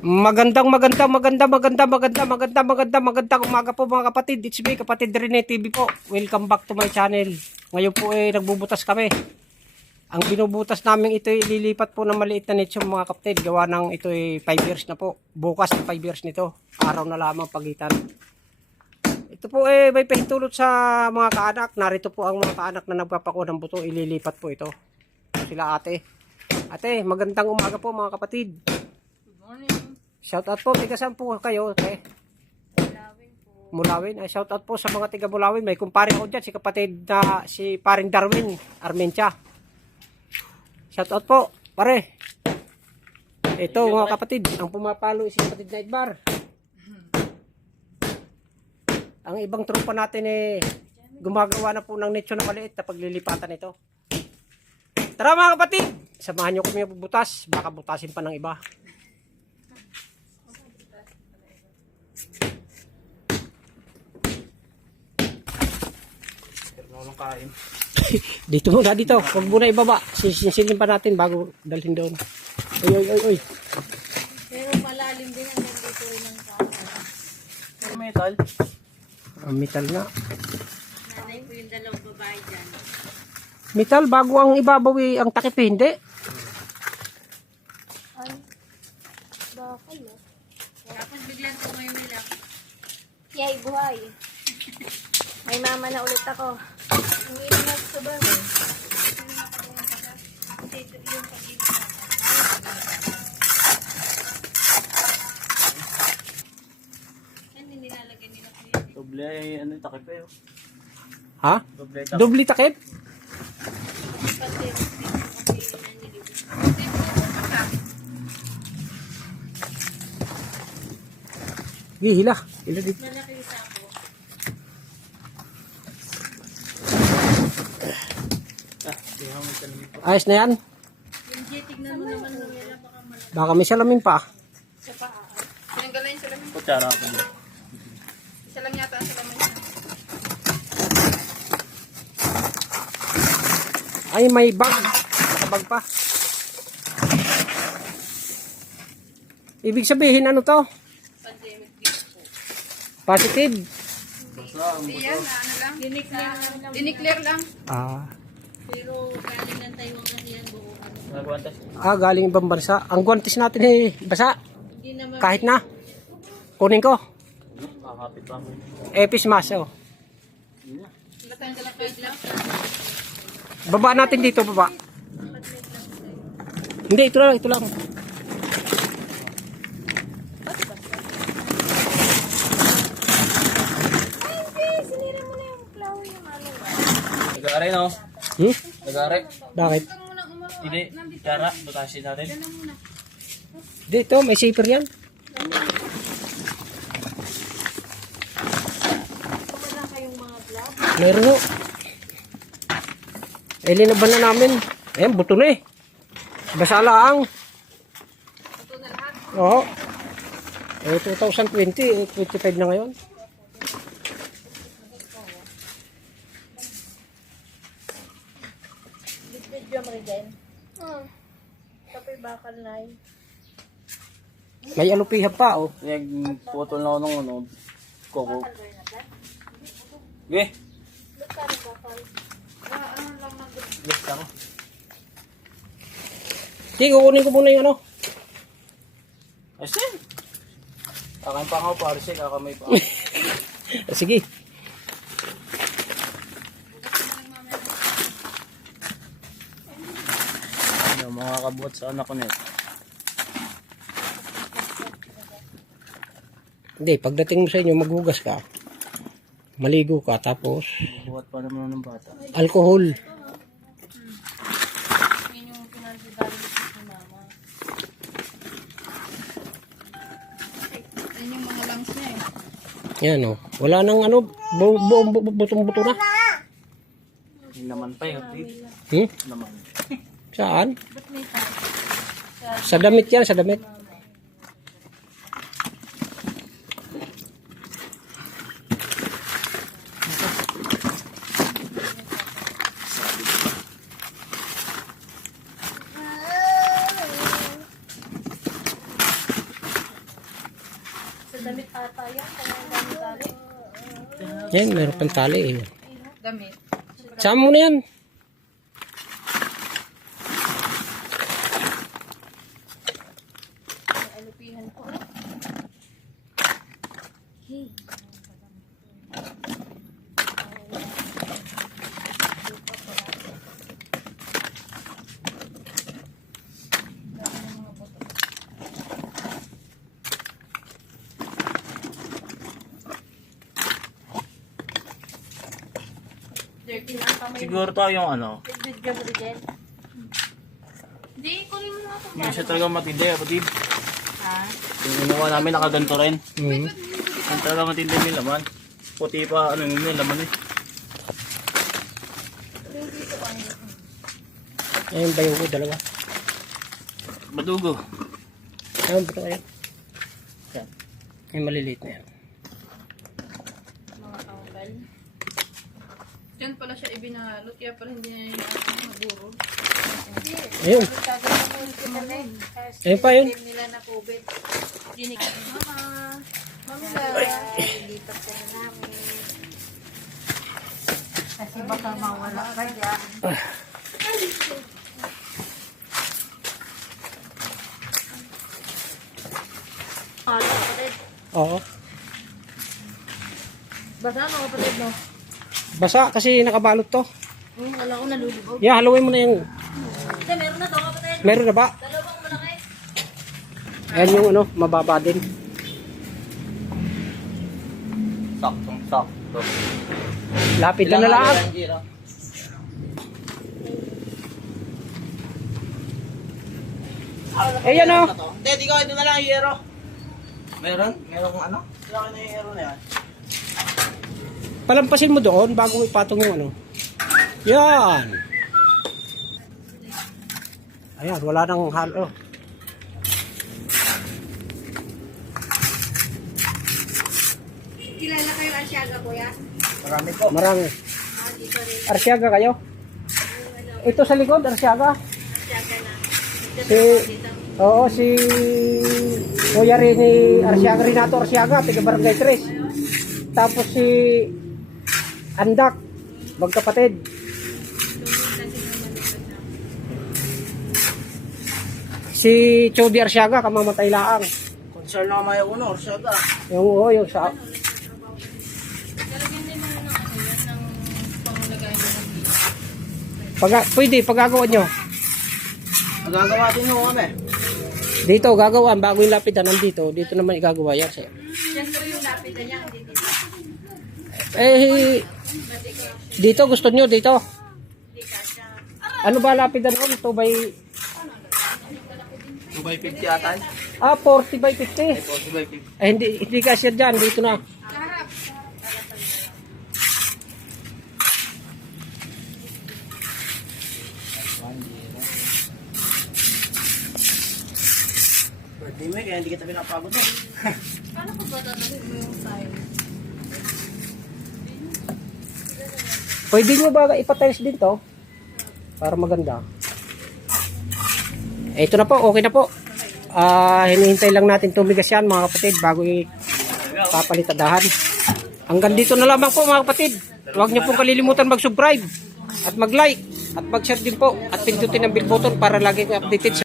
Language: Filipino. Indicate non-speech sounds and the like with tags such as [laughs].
Magandang maganda maganda maganda maganda maganda maganda magandang umaga po mga kapatid. It's me, kapatid Rene TV po. Welcome back to my channel. Ngayon po eh nagbubutas kami. Ang binubutas namin ito ay ililipat po ng maliit na nicho mga kapatid. Gawa ng ito ay 5 years na po. Bukas na 5 years nito. Araw na lamang pagitan. Ito po eh may pahintulot sa mga kaanak. Narito po ang mga kaanak na nagpapako ng buto. Ililipat po ito. Sila ate. Ate, magandang umaga po mga kapatid. Shout out po, tiga saan po kayo? Okay. Mulawin po. Mulawin. Ay, shout out po sa mga tiga Mulawin. May kumpare ako dyan, si kapatid na si paring Darwin, Armentia. Shout out po, pare. Ito mga kapatid, ang pumapalo si kapatid na Idbar. Ang ibang tropa natin eh, gumagawa na po ng nicho na maliit na paglilipatan ito. Tara mga kapatid, samahan nyo kami butas, baka butasin pa ng iba. Walang kain. [laughs] Dito muna dito. Huwag muna ibaba. Sisinsilin pa natin bago dalhin doon. Oy, oy, oy, oy. Pero malalim din ang dito rin ng tao. Metal? Ang metal nga. Nanay ko yung dalawang babae dyan. Metal, bago ang ibabawi ang takip, eh, hindi. Ay, bakal no? Tapos biglang tumayo nila. Yay, buhay. May mama na ulit ako. Doble, ano yung takip eh. Ha? Doble takip. Dobli takip? Pati yung kasi nanilibig. Gi, hila. Dito. Malaki yung sako. Ah, di ako magtanong ito. Ayos na yan. Baka malaki Baka may salamin pa. sa na yung salamin. Kutsara ako. Isa lang yata ang salamin. Ay, may bag. Nakabag pa. Ibig sabihin, ano to? Pandemic po. Positive. Yan, ano lang? Diniclear lang. Diniclear lang. Ah, Pero galing ng Taiwan kasi yan buo. Ano. Nagwantas. ah, galing ibang bansa. Ang guantes natin eh, basa. Hindi naman. Kahit na. Kunin ko. Kakapit pa. Epis mas, oh. Lang. Baba natin dito, baba. Hindi, ito lang, ito lang. Ay, hindi. Sinira mo na yung flower yung ano. Nag-aaray no? Hmm? Nag-aaray. Bakit? Hindi. Tsara, butasin natin. Dito, may zipper yan. Meron ho. Eh, linaban na namin. Ayan, buto na eh. Basa laang. Ito na lahat. Oo. Eh, 2020, eh, 25 na ngayon. Video mo rin. Hmm. Kapay bakal na yun. May alupihan pa, oh. Nagputol na ako ng ano. Koko. Okay. Bakal bakal. Ah, ano lang nag Yes ako. Sige, kukunin ko muna yung ano. Ayos na. Kakain pa ako, paris eh. Kakamay pa ako. Ah, [laughs] Sige. Ano, mga kabuhat sa anak ko net. Hindi, pagdating mo sa inyo, maghugas ka. Maligo ka, tapos Buhat pa naman ng bata. Yun eh. Yan, oh. Wala nang ano, bu- bu- bu- butong-buto na. Yung naman pa yung Hmm? naman. Saan? Sa damit yan, sa damit. yan. Meron pang tali eh. Damit. Sama mo na yan. Alupihan ko. Dirty na ang kamay mo. Siguro to yung ano. Bidbid ka ba din? Hindi, kunin mo nga ito. Hindi siya talaga matindi, kapatid. Ha? Yung inuwa namin nakaganto rin. Mhm. Yung talaga matindi yung laman. Puti pa, ano yun yung laman eh. Ayun ba yung dalawa? Badugo. Ayun ba ito kayo? Yan. Yung maliliit na yan. Mga tanggal. Diyan pala siya ibinalot, kaya pala hindi na yung naburo. Ayun. Ayun pa yun. nila na COVID. Dinig. Mama. Mama. Lipat ka na namin. Kasi baka mawala ka dyan. Oo. Basta ano, kapatid, no? Basa kasi nakabalot to. Hmm, wala ko nalulubog. Yeah, haluin mo na yung... Hindi, meron na to, kapatid. Meron na ba? Dalawang malaki. Ayan yung ano, mababa din. Saktong sakto. Lapid na na lang. Eh, yan o. Hindi, di ko ito na lang yung hero. Meron? Meron kung ano? Laki na yung hero na yan. Palampasin mo doon bago mo ipatong yung ano. Yan. Ayan, wala nang halo. Kilala kayo Asiaga, kuya? Marami po. Marami. Ah, dito rin. Arsiaga kayo? Ito sa likod, Arsiaga. Asiaga na. Si, oo, si Kuya rin ni Arsiaga, Renato Arsiaga, taga Barangay 3. Tapos si Andak, magkapatid. Si Chody Arsiaga, kamamatay laang. Concern na kamaya uno, ka. Yung, oo, yung sa, ano yan, pag, pwede, pagagawa nyo. Magagawa din ho kami. Dito, gagawa, bago yung lapidan nandito, dito naman igagawa yan. Sa'yo. Siyempre yung lapid na niya, hindi dito. Eh, dito, gusto nyo, dito. Kasya. Ano ba lapidan ko? Ito by, 2 by 50 atan. ah, 40 by 50. 40 by 50. Eh, hindi, hindi kasi dyan, dito na. Birthday mo eh, kaya hindi kita pinapagod eh. Paano ko ba tatawin mo yung style? Pwede nyo ba ipatiles din to? Para maganda. Eh, ito na po, okay na po. Ah, hinihintay lang natin tumigas yan mga kapatid bago ipapalitadahan. Hanggang dito na lamang po mga kapatid. Huwag niyo pong kalilimutan mag-subscribe at mag-like at mag-share din po at pindutin ang bell button para lagi updated